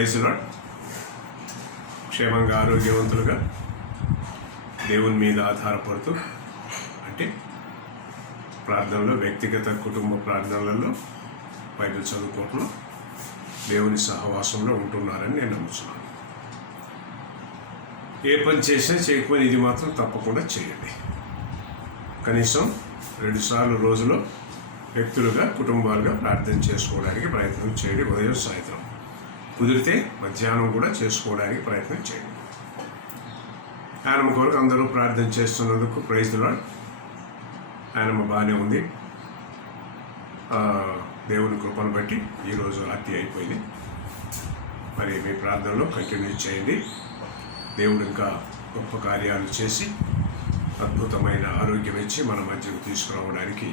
Praise lord. క్షేమంగా ఆరోగ్యవంతులుగా దేవుని మీద ఆధారపడుతూ, అంటే ప్రార్థనలో, వ్యక్తిగత కుటుంబ ప్రార్థనలలో, బైబిల్ చదువుకోవడంలో, దేవుని సహవాసంలో ఉంటున్నారని నేను నమ్ముతున్నాను. ఏ పని చేసినా చేయకపోయినా ఇది మాత్రం తప్పకుండా చేయండి. కనీసం 2 సార్లు రోజులో వ్యక్తులుగా, కుటుంబాలుగా ప్రార్థన చేసుకోవడానికి ప్రయత్నం చేయండి. ఉదయం, సాయంత్రం, కుదిరితే మధ్యాహ్నం కూడా చేసుకోవడానికి ప్రయత్నం చేయండి. ఆయనమ్మ కొరకు అందరూ ప్రార్థన చేస్తున్నందుకు ప్రైజ్ ది లార్డ్. ఆయనమ్మ బాగానే ఉంది. దేవుని కృపను బట్టి ఈరోజు రాత్రి అయిపోయింది. మరి మీ ప్రార్థనలో కంటిన్యూ చేయండి. దేవుడు ఇంకా గొప్ప కార్యాలు చేసి అద్భుతమైన ఆరోగ్యం ఇచ్చి మన మధ్యకు తీసుకురావడానికి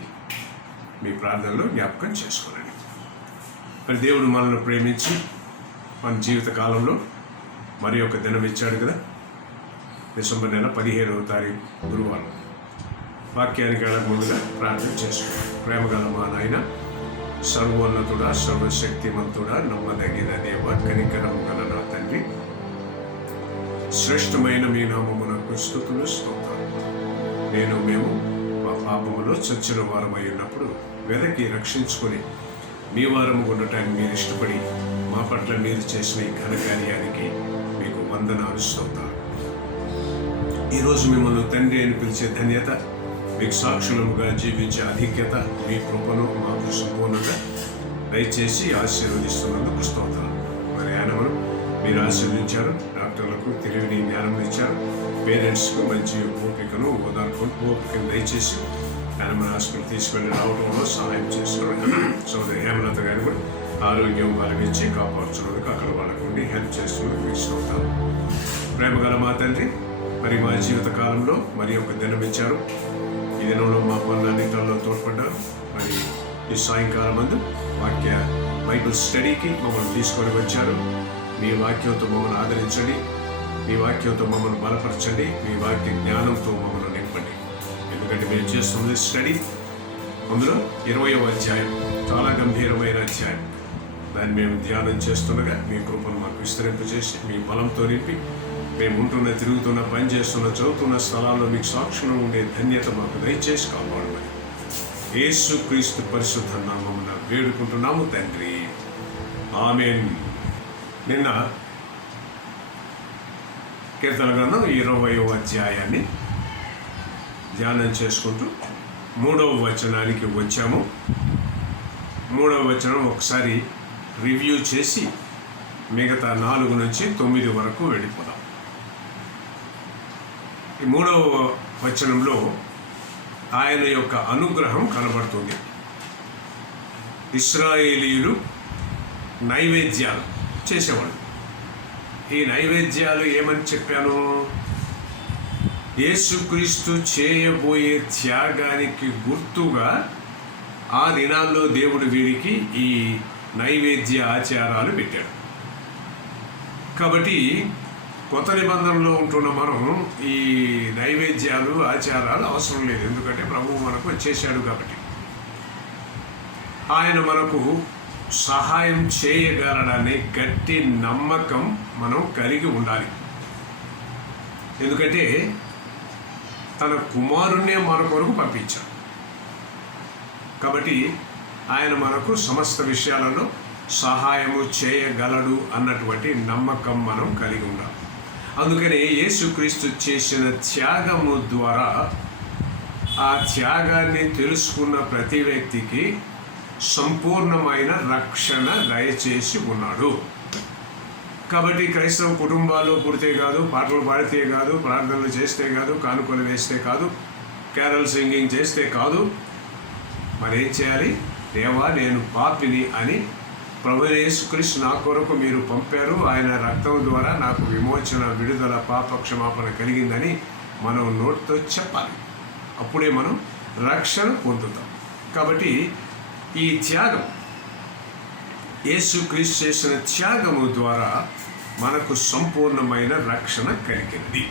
మీ ప్రార్థనలో జ్ఞాపకం చేసుకోనండి. మరి దేవుడు మనల్ని ప్రేమించి మన జీవిత కాలంలో మరి ఒక దినం ఇచ్చాడు కదా. డిసెంబర్ నెల 15వ తారీఖు గురువారం. వాక్యానికి వెళ్ళక ముందుగా ప్రార్థన చేసుకోండి. ప్రేమగల మా నాయన, సర్వోన్నతుడా, సర్వశక్తిమంతుడా, నమ్మదగిన దేవ, కనికరము గల నా తండ్రి, శ్రేష్టమైన మీ నామమునకు స్తుతులు, స్తోత్రాలు. మేము మా పాపములో చచ్చిన వారమై ఉన్నప్పుడు వెదకి రక్షించుకొని మీ వారము ఉండటానికి మీరు ఇష్టపడి మా పట్ల మీరు చేసిన ఈ ఘనకార్యానికి మీకు వందనాలు, స్తోత్రాలు. ఈరోజు మిమ్మల్ని తండ్రి అని పిలిచే ధన్యత, మీకు సాక్షులముగా జీవించే అధిక్యత, మీ కృపను మాకు సంపూర్ణత దయచేసి ఆశీర్వదిస్తున్నందుకు స్తోత్రాలు. మరి ఆయనను మీరు ఆశీర్వదించారు. డాక్టర్లకు తెలివిని జ్ఞానం ఇచ్చారు. పేరెంట్స్కు మంచి ఓపికను ఓపికను దయచేసి ఆయన మన హాస్పిటల్ తీసుకెళ్ళి రావడంలో సహాయం చేస్తున్నారు. సోదరి హేమలత గారు కూడా ఆరోగ్యం వాళ్ళకి ఇచ్చి కాపాడుతున్నందుకు, అక్కడ వాళ్ళకు ఉండి హెల్ప్ చేస్తున్నందుకు మీకు స్తోత్రాలు. ప్రేమగల మా తండ్రి, మరి మా జీవిత కాలంలో మరి ఒక దినం ఇచ్చారు. ఈ దినంలో మా పనులన్నింటిలో తోడ్పడ్డారు. మరి ఈ సాయంకాలం మందు బైబిల్ స్టడీకి మమ్మల్ని తీసుకొని వచ్చారు. మీ వాక్యంతో మమ్మల్ని ఆదరించండి. మీ వాక్యంతో మమ్మల్ని బలపరచండి. మీ వాక్య జ్ఞానంతో మమ్మల్ని నింపండి. ఎందుకంటే మేము చేస్తున్నది స్టడీ. అందులో 20వ అధ్యాయం చాలా గంభీరమైన అధ్యాయం. దాన్ని మేము ధ్యానం చేస్తుండగా మీ కృపను మాకు విస్తరింపజేసి, మీ బలంతో నింపి, మేము ఉంటున్న, తిరుగుతున్న, పని చేస్తున్న, చదువుతున్న స్థలాల్లో మీకు సాక్షులు ఉండే ధన్యత మాకు దయచేసి కాపాడమని యేసుక్రీస్తు పరిశుద్ధ నామమున వేడుకుంటున్నాము తండ్రి, ఆమేన్. నిన్న కీర్తన గ్రంథం 20వ అధ్యాయాన్ని ధ్యానం చేసుకుంటూ 3వ వచనానికి వచ్చాము. 3వ వచనం ఒకసారి రివ్యూ చేసి మిగతా 4 నుంచి 9 వరకు వెళ్ళిపోదాం. ఈ 3వ వచనంలో ఆయన యొక్క అనుగ్రహం కనబడుతుంది. ఇశ్రాయేలీయులు నైవేద్యాలు చేసేవాళ్ళు. ఈ నైవేద్యాలు ఏమని చెప్పాను? యేసుక్రీస్తు చేయబోయే త్యాగానికి గుర్తుగా ఆ దినాల్లో దేవుడు వీరికి ఈ నైవేద్య ఆచారాలు పెట్టాడు. కాబట్టి కొత్త నిబంధనలో ఉంటున్న మనం ఈ నైవేద్యాలు, ఆచారాలు అవసరం లేదు. ఎందుకంటే ప్రభువు మనకు వచ్చేసాడు కాబట్టి. ఆయన మనకు సహాయం చేయగలడనే గట్టి నమ్మకం మనం కలిగి ఉండాలి. ఎందుకంటే తన కుమారుణ్ణే మన కొరకు పంపించాడు కాబట్టి ఆయన మనకు సమస్త విషయాలలో సహాయము చేయగలడు అన్నటువంటి నమ్మకం మనం కలిగి ఉండాలి. అందుకనే యేసుక్రీస్తు చేసిన త్యాగము ద్వారా ఆ త్యాగాన్ని తెలుసుకున్న ప్రతి వ్యక్తికి సంపూర్ణమైన రక్షణ దయచేసి ఉన్నాడు. కాబట్టి క్రైస్తవ కుటుంబాలు పుడితే కాదు, పాటలు పాడితే కాదు, ప్రార్థనలు చేస్తే కాదు, కానుకలు వేస్తే కాదు, క్యారల్ సింగింగ్ చేస్తే కాదు, మరేం చేయాలి? దేవా, నేను పాపిని అని ప్రభువైన యేసుక్రీస్తు నా కొరకు మీరు పంపారు, ఆయన రక్తం ద్వారా నాకు విమోచన, విడుదల, పాప క్షమాపణ కలిగిందని మనం నోటితో చెప్పాలి. అప్పుడే మనం రక్షణ పొందుతాం. కాబట్టి ఈ త్యాగం, యేసుక్రీస్తు చేసిన త్యాగము ద్వారా మనకు సంపూర్ణమైన రక్షణ కలిగింది.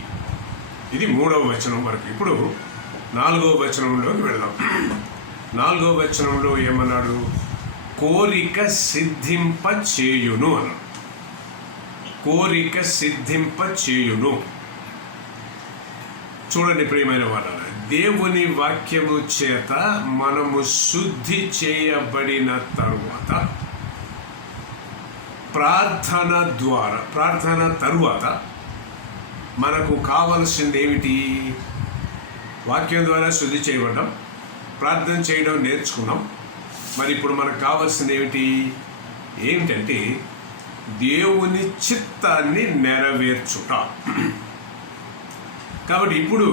ఇది 3వ వచనం వరకు. ఇప్పుడు 4వ వచనంలోకి వెళ్దాం. 4వ వచనంలో ఏమన్నాడు? కోరిక సిద్ధింప చేయును అన్నాడు. కోరిక సిద్ధింప చేయును. చూడండి ప్రియమైన వాళ్ళ, దేవుని వాక్యము చేత మనము శుద్ధి చేయబడిన తరువాత ప్రార్థన తరువాత మనకు కావలసింది ఏమిటి? వాక్యం ద్వారా శుద్ధి చేయబడ్డాం, ప్రార్థన చేయడం నేర్చుకున్నాం. మరి ఇప్పుడు మనకు కావాల్సింది ఏమిటంటే దేవుని చిత్తాన్ని నెరవేర్చుట. కాబట్టి ఇప్పుడు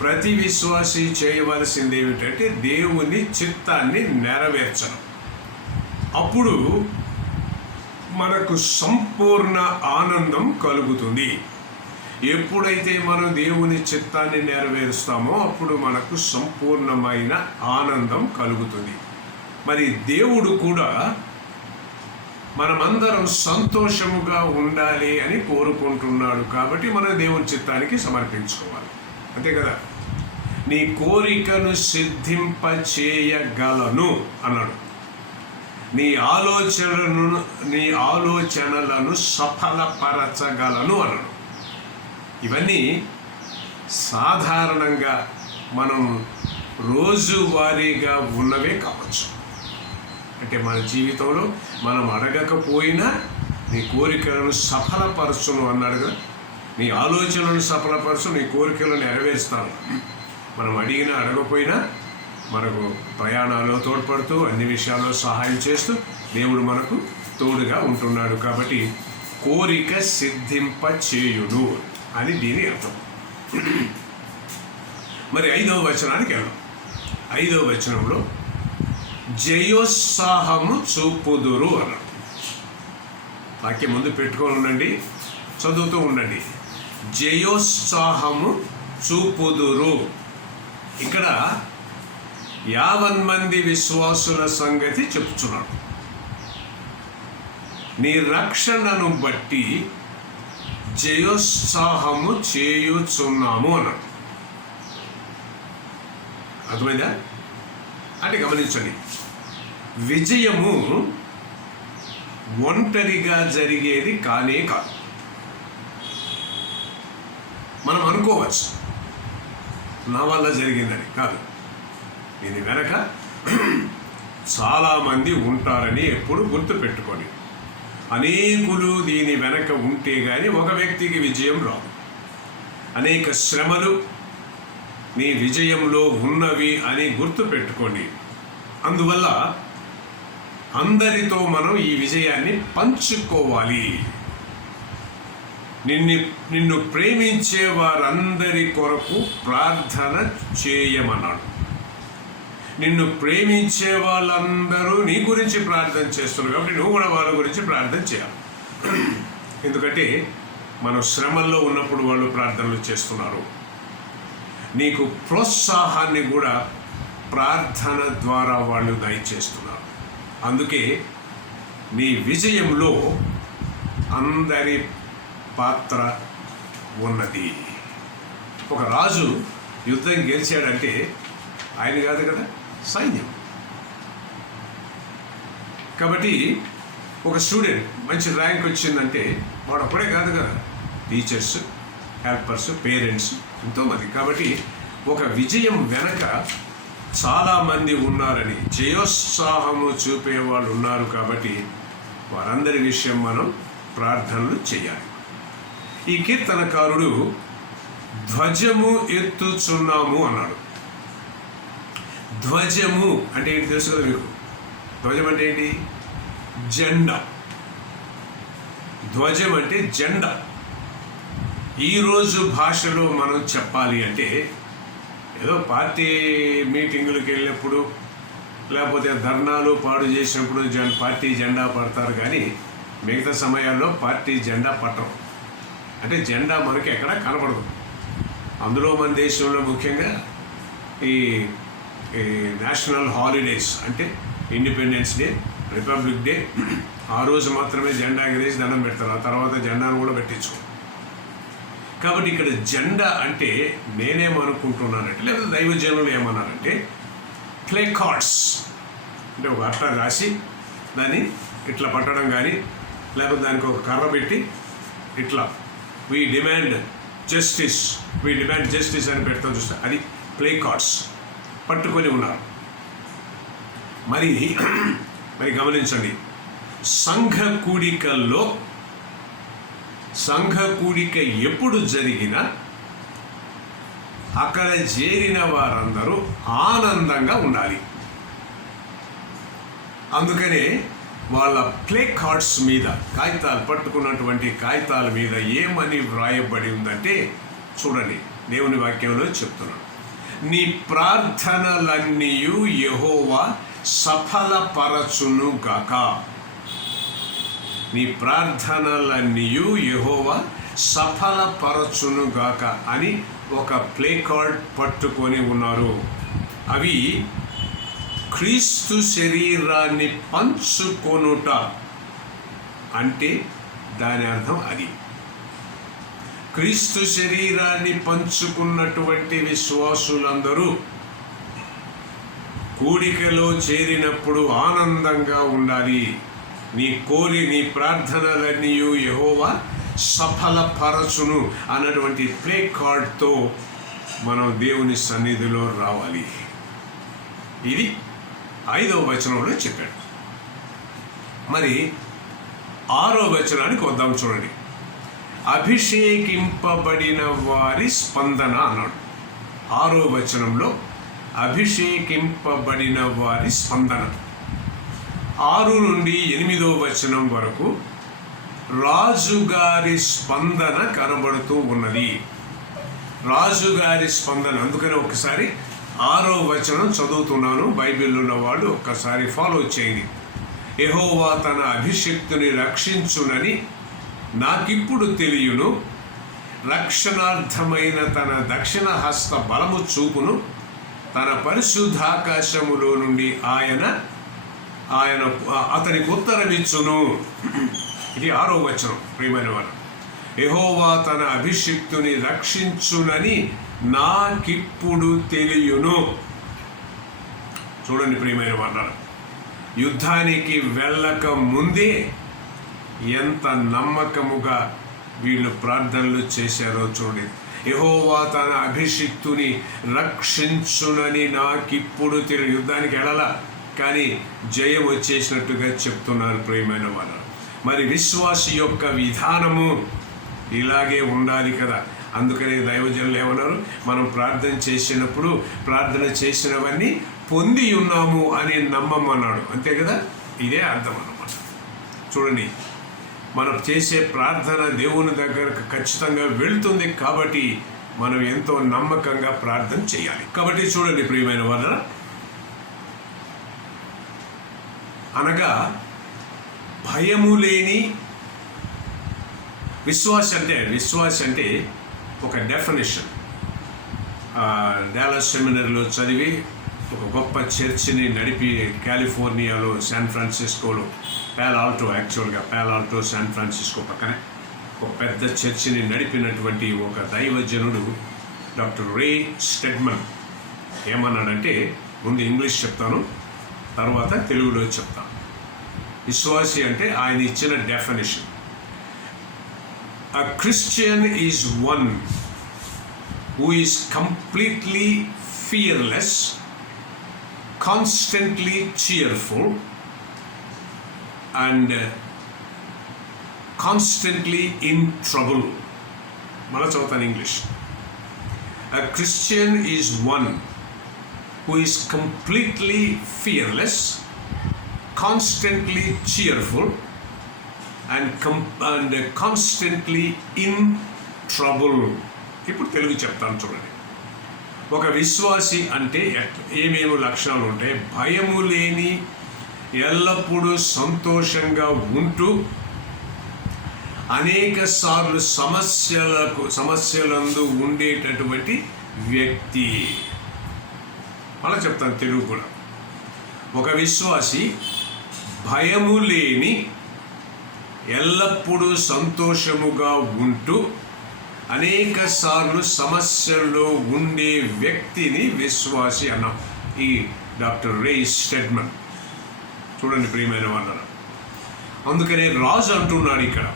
ప్రతి విశ్వాసి చేయవలసింది ఏమిటంటే దేవుని చిత్తాన్ని నెరవేర్చడం. అప్పుడు మనకు సంపూర్ణ ఆనందం కలుగుతుంది. ఎప్పుడైతే మనం దేవుని చిత్తాన్ని నెరవేరుస్తామో అప్పుడు మనకు సంపూర్ణమైన ఆనందం కలుగుతుంది. మరి దేవుడు కూడా మనమందరం సంతోషముగా ఉండాలి అని కోరుకుంటున్నాడు. కాబట్టి మనం దేవుని చిత్తానికి సమర్పించుకోవాలి, అంతే కదా. నీ కోరికను సిద్ధింప చేయగలను అన్నాడు. నీ ఆలోచనలను సఫలపరచగలను అన్నాడు. ఇవన్నీ సాధారణంగా మనం రోజువారీగా ఉన్నవే కావచ్చు. అంటే మన జీవితంలో మనం అడగకపోయినా నీ కోరికలను సఫలపరచును అన్నాడు కదా. నీ ఆలోచనలను సఫలపరచు, నీ కోరికలను నెరవేరుస్తాను. మనం అడిగినా అడగకపోయినా మనకు ప్రయాణాల్లో తోడ్పడుతూ అన్ని విషయాల్లో సహాయం చేస్తూ దేవుడు మనకు తోడుగా ఉంటున్నాడు. కాబట్టి కోరిక సిద్ధింప చేయును అని దీని అర్థం. మరి 5వ వచనానికి వెళ్దాం. 5వ వచనంలో జయోత్సాహము చూపుదురు అన్నాడు. వాక్యం ముందు పెట్టుకొని ఉండండి, చదువుతూ ఉండండి. జయోత్సాహము చూపుదురు. ఇక్కడ 50 మంది విశ్వాసుల సంగతి చెప్తున్నాడు. నీ రక్షణను బట్టి జయోత్సాహము చేయుచున్నాము అన్నాడు. అర్థమైందా? అంటే గమనించండి, విజయము ఒంటరిగా జరిగేది కానే కాదు. మనం అనుకోవచ్చు నా వల్ల జరిగిందని, కాదు. దీని వెనక చాలామంది ఉంటారని ఎప్పుడు గుర్తుపెట్టుకొని, అనేకులు దీని వెనక ఉంటే కానీ ఒక వ్యక్తికి విజయం రాదు. అనేక శ్రమలు నీ విజయంలో ఉన్నవి అని గుర్తుపెట్టుకోండి. అందువల్ల అందరితో మనం ఈ విజయాన్ని పంచుకోవాలి. నిన్ను ప్రేమించే వారందరి కొరకు ప్రార్థన చేయమన్నాడు. నిన్ను ప్రేమించే వాళ్ళందరూ నీ గురించి ప్రార్థన చేస్తున్నారు కాబట్టి నువ్వు కూడా వాళ్ళ గురించి ప్రార్థన చేయాలి. ఎందుకంటే మనం శ్రమల్లో ఉన్నప్పుడు వాళ్ళు ప్రార్థనలు చేస్తున్నారు. నీకు ప్రోత్సాహాన్ని కూడా ప్రార్థన ద్వారా వాళ్ళు దయచేస్తున్నారు. అందుకే నీ విజయంలో అందరి పాత్ర ఉన్నది. ఒక రాజు యుద్ధం గెలిచాడంటే ఆయన కాదు కదా, సైన్యం. కాబట్టి ఒక స్టూడెంట్ మంచి ర్యాంక్ వచ్చిందంటే వాడు అప్పుడే కాదు కదా, టీచర్స్, హెల్పర్స్, పేరెంట్స్, ఎంతోమంది. కాబట్టి ఒక విజయం వెనక చాలామంది ఉన్నారని, జయోత్సాహము చూపేవాళ్ళు ఉన్నారు. కాబట్టి వారందరి విషయం మనం ప్రార్థనలు చేయాలి. ఈ కీర్తనకారుడు ధ్వజము ఎత్తుచున్నాము అన్నాడు. ధ్వజము అంటే ఏంటి తెలుసు కదా మీకు? ధ్వజం అంటే ఏంటి? జెండా. ధ్వజం అంటే జెండా. ఈరోజు భాషలో మనం చెప్పాలి అంటే ఏదో పార్టీ మీటింగులకు వెళ్ళినప్పుడు లేకపోతే ధర్నాలు పాడు చేసినప్పుడు పార్టీ జెండా పడతారు, కానీ మిగతా సమయాల్లో పార్టీ జెండా పట్టరు. అంటే జెండా మనకి ఎక్కడ కనపడదు. అందులో మన దేశంలో ముఖ్యంగా ఈ నేషనల్ హాలిడేస్ అంటే ఇండిపెండెన్స్ డే, రిపబ్లిక్ డే, ఆ రోజు మాత్రమే జెండా ఎగరేసి దండం పెడతారు. ఆ తర్వాత జెండాను కూడా పెట్టించుకో. కాబట్టి ఇక్కడ జెండా అంటే నేనేమనుకుంటున్నానంటే, లేదా దైవజనులు ఏమన్నారంటే ప్లే కార్డ్స్ అంటే ఒక అట్ట రాసి దాన్ని ఇట్లా పట్టడం కానీ లేకపోతే దానికి ఒక కర్ర పెట్టి ఇట్లా వీ డిమాండ్ జస్టిస్ అని పెడతాం చూస్తా, అది ప్లే కార్డ్స్ పట్టుకొని ఉన్నారు. మరి గమనించండి, సంఘ కూడిక ఎప్పుడు జరిగినా అక్కడ చేరిన వారందరూ ఆనందంగా ఉండాలి. అందుకనే వాళ్ళ ప్లే కార్డ్స్ మీద పట్టుకున్నటువంటి కాగితాల మీద ఏమని వ్రాయబడి ఉందంటే, చూడండి, దేవుని వాక్యంలో చెప్తున్నాను, నీ ప్రార్థనలన్నీ యెహోవా సఫలపరచును గాక. నీ ప్రార్థనలన్నీ యెహోవా సఫలపరచును గాక అని ఒక ప్లే కార్డ్ పట్టుకొని ఉన్నారు. అవి క్రీస్తు శరీరాన్ని పంచుకొనుట అంటే దాని అర్థం అది. క్రీస్తు శరీరాన్ని పంచుకున్నటువంటి విశ్వాసులందరూ కూడికలో చేరినప్పుడు ఆనందంగా ఉండాలి. నీ ప్రార్థనలన్నీ యెహోవా సఫలపరచును అన్నటువంటి ప్లే కార్డ్తో మనం దేవుని సన్నిధిలో రావాలి. ఇది 5వ వచనంలో చెప్పాడు. మరి 6వ వచనానికి వద్దాం, చూడండి. అభిషేకింపబడిన వారి స్పందన అన్నాడు. 6వ వచనంలో అభిషేకింపబడిన వారి స్పందన. 6 నుండి 8వ వచనం వరకు రాజుగారి స్పందన కనబడుతూ ఉన్నది. రాజుగారి స్పందన, అందుకని ఒకసారి 6వ వచనం చదువుతున్నాను. బైబిల్లో ఉన్న వాళ్ళు ఒక్కసారి ఫాలో చేయండి. యెహోవా తన అభిషిక్తుని రక్షించునని నాకిప్పుడు తెలియను, రక్షణార్థమైన తన దక్షిణ హస్త బలము చూపును, తన పరిశుద్ధాకాశములో నుండి ఆయన అతనికి ఉత్తరమిచ్చును. ఇది 6వ వచనం. ప్రియమైన వారు, యెహోవా తన అభిషిక్తుని రక్షించునని నాకిప్పుడు తెలియను. చూడండి ప్రియమైన వారు, యుద్ధానికి వెళ్ళక ముందే ఎంత నమ్మకముగా వీళ్ళు ప్రార్థనలు చేశారో చూడండి. యెహోవా తన అభిషిక్తుని రక్షించునని నాకిప్పుడు తెలియదు. యుద్ధానికి వెళ్ళాలా, కానీ జయం వచ్చేసినట్టుగా చెప్తున్నారు ప్రియమైన వారు. మరి విశ్వాసి యొక్క విధానము ఇలాగే ఉండాలి కదా. అందుకనే దైవజనులు ఏమన్నారు, మనం ప్రార్థన చేసినప్పుడు ప్రార్థన చేసినవన్నీ పొంది ఉన్నాము అని నమ్మమన్నాడు. అంతే కదా, ఇదే అర్థం అన్నమాట. చూడండి, మనం చేసే ప్రార్థన దేవుని దగ్గరకు ఖచ్చితంగా వెళ్తుంది కాబట్టి మనం ఎంతో నమ్మకంగా ప్రార్థన చేయాలి. కాబట్టి చూడండి ప్రియమైన వాళ్ళ, అనగా భయము లేని విశ్వాస అంటే ఒక డెఫినేషన్. డాలస్ సెమినరీలో చదివి ఒక గొప్ప చర్చిని నడిపి కాలిఫోర్నియాలో శాన్ ఫ్రాన్సిస్కోలో పాలో శాన్ ఫ్రాన్సిస్కో పక్కనే ఒక పెద్ద చర్చిని నడిపినటువంటి ఒక దైవజనుడు డాక్టర్ రే స్టెడ్మన్ ఏమన్నాడంటే, ముందు ఇంగ్లీష్ చెప్తాను, తర్వాత తెలుగులో చెప్తాను. విశ్వాసి అంటే ఆయన ఇచ్చిన definition. A Christian is one who is completely fearless, constantly cheerful, and constantly in trouble. Mala chautan English. A Christian is one who is completely fearless, constantly cheerful, and constantly in trouble. ఇప్పుడు తెలుగు చెప్తాను చూడండి. ఒక విశ్వాసి అంటే ఏమేమి లక్షణాలు ఉంటాయి? భయము లేని, ఎల్లప్పుడూ సంతోషంగా ఉంటూ, అనేక సార్లు సమస్యలందు ఉండేటటువంటి వ్యక్తి. అలా చెప్తాను తెలుగు కూడా. ఒక విశ్వాసి భయము లేని, ఎల్లప్పుడూ సంతోషముగా ఉంటూ, అనేక సార్లు సమస్యల్లో ఉండే వ్యక్తిని విశ్వాసి అన్నాం. ఈ డాక్టర్ రే స్టెడ్మన్. చూడండి ప్రియమైన వాళ్ళ, అందుకనే రాజు అంటున్నాడు ఇక్కడ,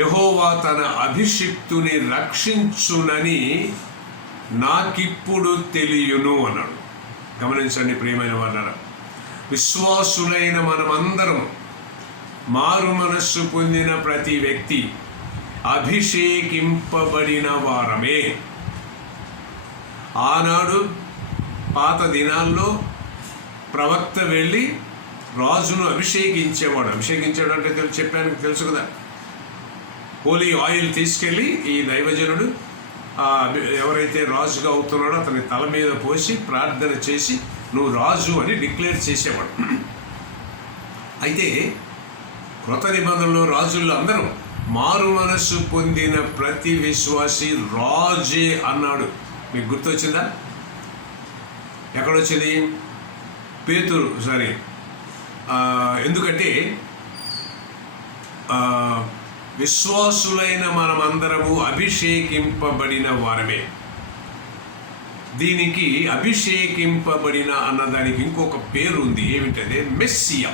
యెహోవా తన అభిషిక్తుని రక్షించునని నాకిప్పుడు తెలియను అన్నాడు. గమనించండి ప్రియమైన వారలారా, విశ్వాసులైన మనమందరం, మారు మనస్సు పొందిన ప్రతి వ్యక్తి అభిషేకింపబడిన వారమే. ఆనాడు పాత దినాల్లో ప్రవక్త వెళ్ళి రాజును అభిషేకించేవాడు. అభిషేకించాడు అంటే తెలుసు కదా, హోలీ ఆయిల్ తీసుకెళ్ళి ఈ దైవజనుడు ఎవరైతే రాజుగా అవుతున్నాడో అతని తల మీద పోసి ప్రార్థన చేసి నువ్వు రాజు అని డిక్లేర్ చేసేవాడు. అయితే కృత నిబంధనలో రాజుల్లో అందరూ మారు మనస్సు పొందిన ప్రతి విశ్వాసి రాజే అన్నాడు. మీకు గుర్తొచ్చిందా? ఎక్కడొచ్చింది? పేతురు ఎందుకంటే విశ్వాసులైన మనమందరము అభిషేకింపబడిన వారమే. దీనికి అభిషేకింపబడిన అన్నదానికి ఇంకొక పేరు ఉంది. ఏమిటంటే మెస్సియా.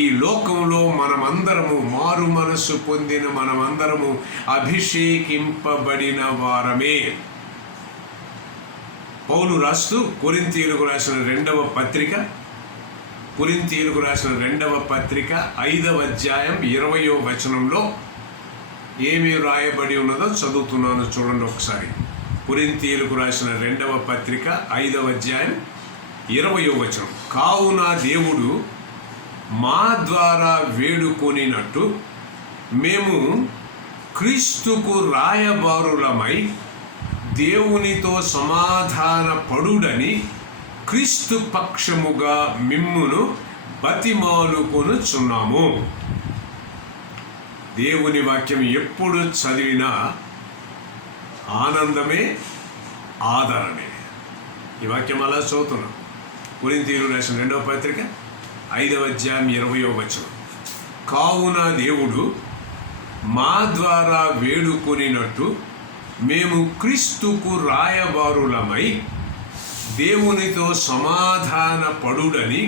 ఈ లోకంలో మనమందరము, మారు మనస్సు పొందిన మనమందరము అభిషేకింపబడిన వారమే. పౌలు రాస్తూ కొరింథీయులకు రాసిన రెండవ పత్రిక 5వ అధ్యాయం 20వ వచనంలో ఏమి రాయబడి ఉన్నదో చదువుతున్నాను, చూడండి ఒకసారి. కొరింథీయులకు రాసిన 2వ పత్రిక 5వ అధ్యాయం 20వ వచనం. కావున దేవుడు మా ద్వారా వేడుకొనినట్టు మేము క్రీస్తుకు రాయబారులమై దేవునితో సమాధాన పడుడని క్రీస్తు పక్షముగా మిమ్మును బతిమాలుకొనుచున్నాము. దేవుని వాక్యం ఎప్పుడు చదివినా ఆనందమే, ఆదరణే. ఈ వాక్యం అలా చదువుతున్నాం. కొరింథీయులకు రాసిన 2వ పత్రిక 5వ అధ్యాయం 20వ వచనం. కావున దేవుడు మా ద్వారా వేడుకొనినట్టు మేము క్రీస్తుకు రాయబారులమై దేవునితో సమాధాన పడుడని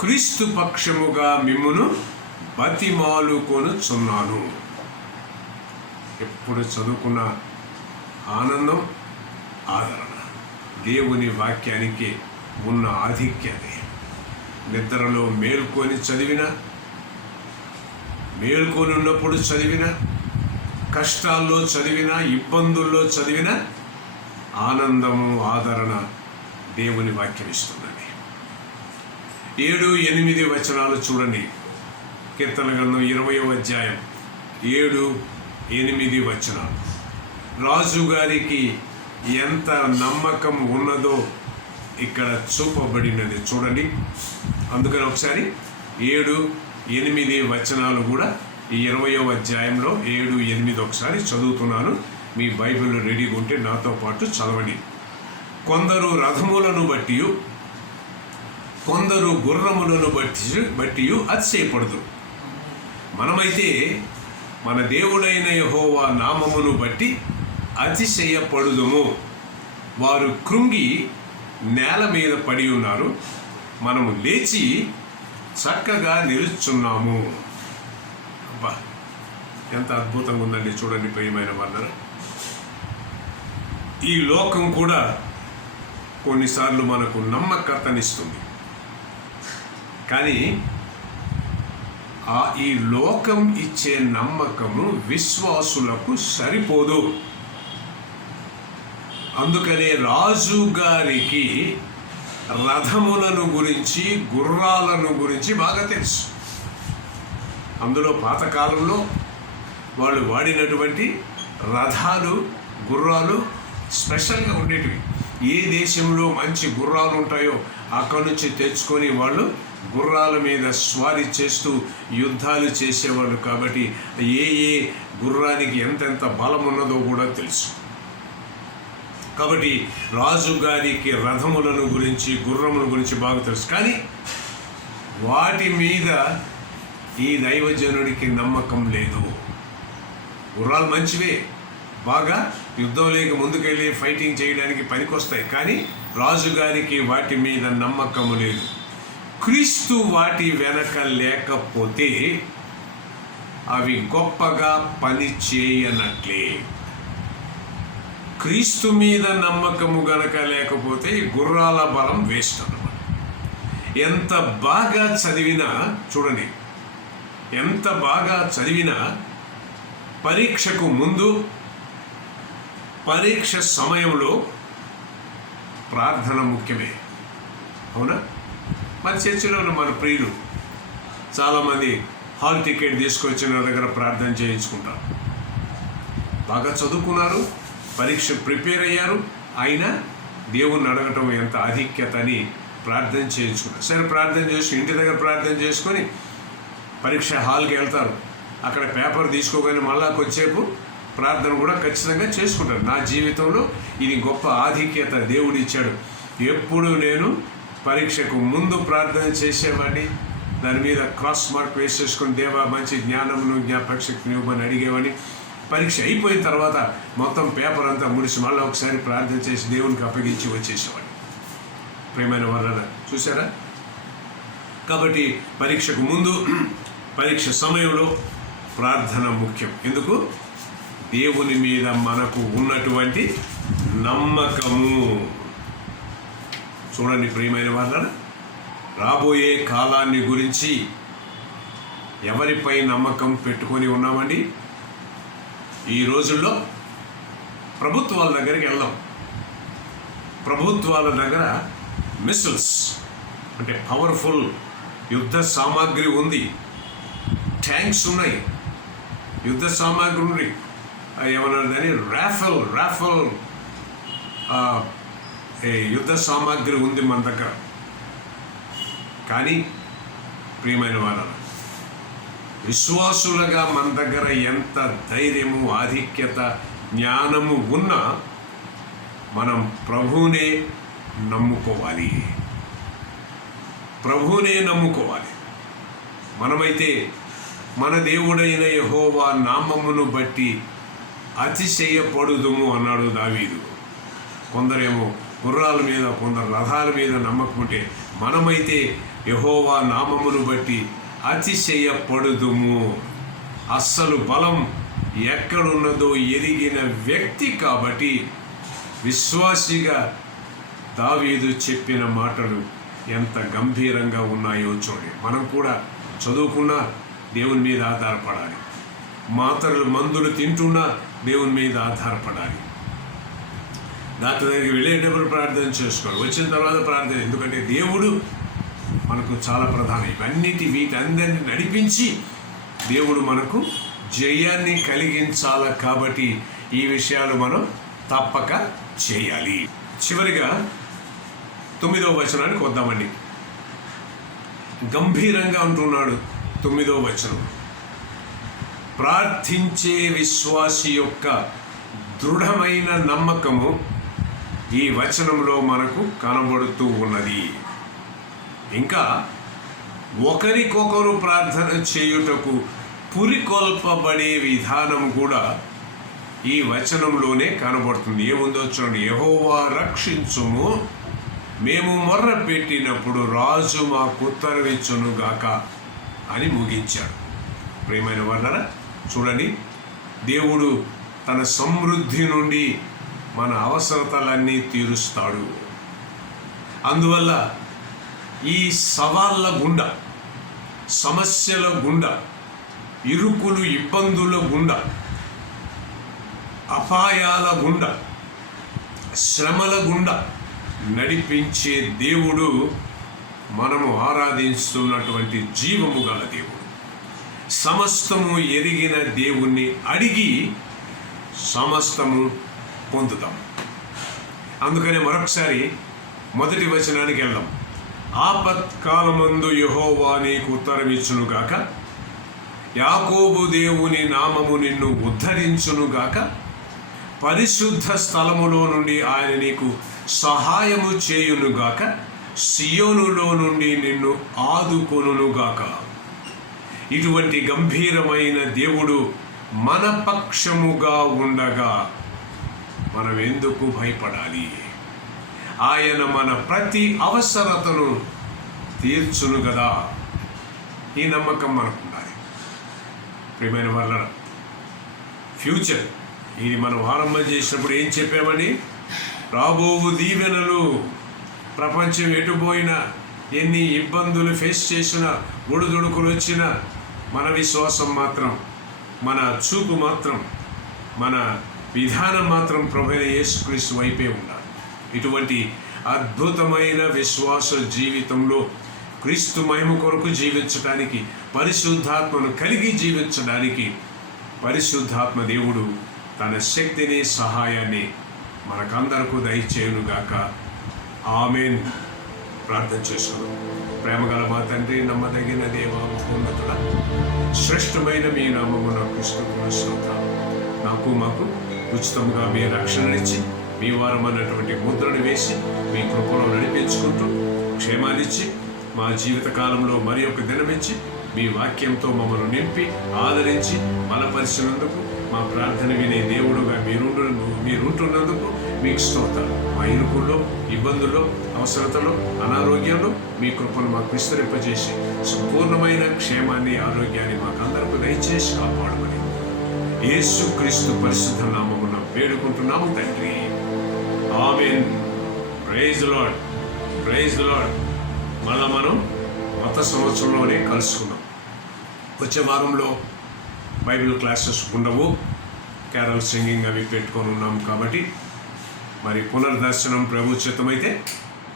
క్రీస్తు పక్షముగా మిమ్మును బతిమాలుకొనుచున్నాను. ఎప్పుడు చదువుకున్న ఆనందం, ఆదరణ దేవుని వాక్యానికి ఉన్న ఆధిక్యతే. నిద్రలో మేల్కొని ఉన్నప్పుడు చదివిన, కష్టాల్లో చదివిన, ఇబ్బందుల్లో చదివిన ఆనందము, ఆదరణ దేవుని వాక్యం ఇస్తుందండి. 7-8 వచనాలు చూడండి. కీర్తన గ్రంథం 20వ అధ్యాయం 7-8 వచనాలు. రాజుగారికి ఎంత నమ్మకం ఉన్నదో ఇక్కడ చూపబడినది చూడండి. అందుకని ఒకసారి 7-8 వచనాలు కూడా ఈ 20వ అధ్యాయంలో 7-8 ఒకసారి చదువుతున్నాను. మీ బైబిల్ రెడీగా ఉంటే నాతో పాటు చదవండి. కొందరు రథములను బట్టి, కొందరు గుర్రములను బట్టి అతిశయపడదు. మనమైతే మన దేవుడైన యెహోవా నామమును బట్టి అతిశయపడుదుము. వారు కృంగి నేల మీద పడి ఉన్నారు, మనము లేచి చక్కగా నిలుచున్నాము. అబ్బా, ఎంత అద్భుతంగా ఉందండి. చూడండి ప్రియమైన వారు, ఈ లోకం కూడా కొన్నిసార్లు మనకు నమ్మకతనిస్తుంది. కానీ ఈ లోకం ఇచ్చే నమ్మకము విశ్వాసులకు సరిపోదు. అందుకనే రాజు గారికి రథములను గురించి, గుర్రాలను గురించి బాగా తెలుసు. అందులో పాతకాలంలో వాళ్ళు వాడినటువంటి రథాలు, గుర్రాలు స్పెషల్గా ఉండేటివి. ఏ దేశంలో మంచి గుర్రాలు ఉంటాయో అక్కడి నుంచి తెచ్చుకొని వాళ్ళు గుర్రాల మీద స్వారీ చేస్తూ యుద్ధాలు చేసేవాళ్ళు. కాబట్టి ఏ గుర్రానికి ఎంతెంత బలం ఉన్నదో కూడా తెలుసు. కాబట్టి రాజుగారికి రథములను గురించి, గుర్రముల గురించి బాగా తెలుసు. కానీ వాటి మీద ఈ దైవజనుడికి నమ్మకం లేదు. గుర్రాలు మంచివే, బాగా యుద్ధం లేక ముందుకెళ్ళి ఫైటింగ్ చేయడానికి పనికొస్తాయి. కానీ రాజుగారికి వాటి మీద నమ్మకము లేదు. క్రీస్తు వాటి వెనక లేకపోతే అవి గొప్పగా పని చేయనట్లే. క్రీస్తు మీద నమ్మకము గనక లేకపోతే ఈ గుర్రాల బలం వేస్ట్ అన్నమాట. ఎంత బాగా చదివినా చూడండి, ఎంత బాగా చదివినా పరీక్షకు ముందు, పరీక్ష సమయంలో ప్రార్థన ముఖ్యమే. అవునా? మన చర్చిలో ఉన్న మన ప్రియులు చాలామంది హాల్ టికెట్ తీసుకొచ్చిన దగ్గర ప్రార్థన చేయించుకుంటారు. బాగా చదువుకున్నారు, పరీక్ష ప్రిపేర్ అయ్యారు, అయినా దేవుణ్ణి అడగటం ఎంత ఆధిక్యత అని ప్రార్థన చేయించుకున్నారు. సరే, ప్రార్థన చేసి ఇంటి దగ్గర ప్రార్థన చేసుకొని పరీక్ష హాల్కి వెళ్తారు. అక్కడ పేపర్ తీసుకోగానే మళ్ళా కొద్దిసేపు ప్రార్థన కూడా ఖచ్చితంగా చేసుకుంటారు. నా జీవితంలో ఇది గొప్ప ఆధిక్యత దేవుడు ఇచ్చాడు. ఎప్పుడు నేను పరీక్షకు ముందు ప్రార్థన చేసేవాడిని, దాని మీద క్రాస్ మార్క్ వేసేసుకొని దేవా మంచి జ్ఞానమును జ్ఞాపకశక్తిని ఇవ్వమని అడిగేవాడిని. పరీక్ష అయిపోయిన తర్వాత మొత్తం పేపర్ అంతా ముడిసి మళ్ళీ ఒకసారి ప్రార్థన చేసి దేవునికి అప్పగించి వచ్చేసేవాడిని. ప్రియమైన వాళ్ళ చూసారా? కాబట్టి పరీక్షకు ముందు, పరీక్ష సమయంలో ప్రార్థన ముఖ్యం. ఎందుకు? దేవుని మీద మనకు ఉన్నటువంటి నమ్మకము. చూడండి ప్రియమైన వాళ్ళ, రాబోయే కాలాన్ని గురించి ఎవరిపై నమ్మకం పెట్టుకొని ఉన్నామండి? ఈ రోజుల్లో ప్రభుత్వాల దగ్గరికి వెళ్దాం. ప్రభుత్వాల దగ్గర మిస్సిల్స్ అంటే పవర్ఫుల్ యుద్ధ సామాగ్రి ఉంది, ట్యాంక్స్ ఉన్నాయి, యుద్ధ సామాగ్రి ఉంది. ఏమన్నారు దాన్ని? రాఫెల్ యుద్ధ సామాగ్రి ఉంది మన దగ్గర. కానీ ప్రియమైన వాళ్ళ, విశ్వాసులుగా మన దగ్గర ఎంత ధైర్యము, ఆధిక్యత, జ్ఞానము ఉన్నా మనం ప్రభువునే నమ్ముకోవాలి. ప్రభువునే నమ్ముకోవాలి. మనమైతే మన దేవుడైన యెహోవా నామమును బట్టి అతిశయపడుదుము అన్నాడు దావీదు. కొందరేమో గుర్రాల మీద, కొందరు రథాల మీద నమ్మకం ఉంటే, మనమైతే యెహోవా నామమును బట్టి అతిశయపడుదుము. అస్సలు బలం ఎక్కడున్నదో ఎరిగిన వ్యక్తి కాబట్టి విశ్వాసిగా దావీదు చెప్పిన మాటలు ఎంత గంభీరంగా ఉన్నాయో చూడండి. మనం కూడా చదువుకున్నా దేవుని మీద ఆధారపడాలి, మందులు తింటున్నా దేవుని మీద ఆధారపడాలి. డాక్టర్ దగ్గరికి వెళ్ళేటప్పుడు ప్రార్థన చేసుకోవాలి, వచ్చిన తర్వాత ప్రార్థన. ఎందుకంటే దేవుడు మనకు చాలా ప్రధానం. వీటందరినీ నడిపించి దేవుడు మనకు జయాన్ని కలిగించాలి. కాబట్టి ఈ విషయాలు మనం తప్పక చేయాలి. చివరిగా 9వ వచనానికి వద్దామండి. గంభీరంగా అంటున్నాడు 9వ వచనం. ప్రార్థించే విశ్వాసి యొక్క దృఢమైన నమ్మకము ఈ వచనంలో మనకు కనబడుతూ ఉన్నది. ఇంకా ఒకరికొకరు ప్రార్థన చేయుటకు పురికొల్పబడే విధానం కూడా ఈ వచనంలోనే కనబడుతుంది. ఏముందో చూడండి. యెహోవా రక్షించుము, మేము మొర్ర పెట్టినప్పుడు రాజు మాకు ఉత్తరమిచ్చునుగాక అని ముగించాడు. ప్రియమైన వాళ్ళరా చూడండి, దేవుడు తన సమృద్ధి నుండి మన అవసరతలన్నీ తీరుస్తాడు. అందువల్ల ఈ సవాళ్ళ గుండా, సమస్యల గుండా, ఇరుకులు ఇబ్బందుల గుండా, అపాయాల గుండా, శ్రమల గుండా నడిపించే దేవుడు మనము ఆరాధిస్తున్నటువంటి జీవము గల దేవుడు. సమస్తము ఎరిగిన దేవుణ్ణి అడిగి సమస్తము పొందుతాం. అందుకనే మరొకసారి మొదటి వచనానికి వెళ్దాం. ఆపత్కాలమందు యెహోవా నీకు ఉత్తరమిచ్చునుగాక, యాకోబు దేవుని నామము నిన్ను ఉద్ధరించునుగాక, పరిశుద్ధ స్థలములో నుండి ఆయన నీకు సహాయము చేయునుగాక, సియోనులో నుండి నిన్ను ఆదుకొనుగాక. ఇటువంటి గంభీరమైన దేవుడు మన పక్షముగా ఉండగా మనం ఎందుకు భయపడాలి? ఆయన మన ప్రతి అవసరతను తీర్చును కదా. ఈ నమ్మకం మనకు ఉండాలి. ప్రియమైన వాళ్ళ ఫ్యూచర్ ఇది మనం ఆరంభం చేసినప్పుడు ఏం చెప్పామని, రాబోవు దీవెనలు. ప్రపంచం ఎటుపోయినా, ఎన్ని ఇబ్బందులు ఫేస్ చేసినా, ఒడిదుడుకులు వచ్చినా, మన విశ్వాసం మాత్రం, మన చూపు మాత్రం, మన విధానం మాత్రం ప్రభువైన యేసుక్రీస్తు వైపే ఉండాలి. ఇటువంటి అద్భుతమైన విశ్వాస జీవితంలో క్రీస్తు మహిమ కొరకు జీవించడానికి, పరిశుద్ధాత్మను కలిగి జీవించడానికి పరిశుద్ధాత్మ దేవుడు తన శక్తిని, సహాయాన్ని మనకందరకు దయచేయునుగాక. ఆమేన్. ప్రార్థన చేసుకుందాం. ప్రేమగల మా తండ్రి, నమ్మదగిన దేవ, మహోన్నతుడ, శ్రేష్టమైన మీ నామమున క్రీస్తుకు స్తోత్రాలు. నాకు మాకు ఉచితంగా మీ రక్షణనిచ్చి, మీ వారం అన్నటువంటి ముద్రను వేసి, మీ కృపలో నడిపించుకుంటూ క్షేమాన్నిచ్చి, మా జీవిత కాలంలో మరి ఒక దినమిచ్చి, మీ వాక్యంతో మమ్మల్ని నింపి ఆదరించి బలపరిచినందుకు, మా ప్రార్థన వినే దేవుడుగా మీరుంటున్నందుకు మీకు స్తోత్రాలు. మా ఇరుకుల్లో, ఇబ్బందుల్లో, అవసరతలో, అనారోగ్యంలో మీ కృపను మాకు విస్తరింపజేసి సంపూర్ణమైన క్షేమాన్ని, ఆరోగ్యాన్ని మాకందరికీ దయచేసి కాపాడమని యేసుక్రీస్తు పరిశుద్ధ నామమున వేడుకుంటున్నాము తండ్రి. Amen. Praise the lord. Praise the lord. మళ్ళా మనం కొత్త సంవత్సరంలోనే కలుసుకున్నాం. వచ్చే వారంలో బైబిల్ క్లాసెస్ ఉండవు, క్యారల్ సింగింగ్ అవి పెట్టుకొని ఉన్నాం కాబట్టి మరి పునర్దర్శనం ప్రభు చిత్తమైతే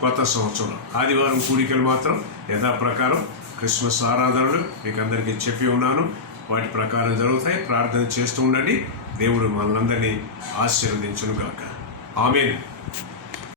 కొత్త సంవత్సరం ఆదివారం కూడికలు మాత్రం యథాప్రకారం క్రిస్మస్ ఆరాధనలు మీకు అందరికీ చెప్పి ఉన్నాను. వాటి ప్రకారం జరుగుతాయి. ప్రార్థన చేస్తూ ఉండండి. దేవుడు మనందరినీ ఆశీర్వదించును గాక. ఆమేన్.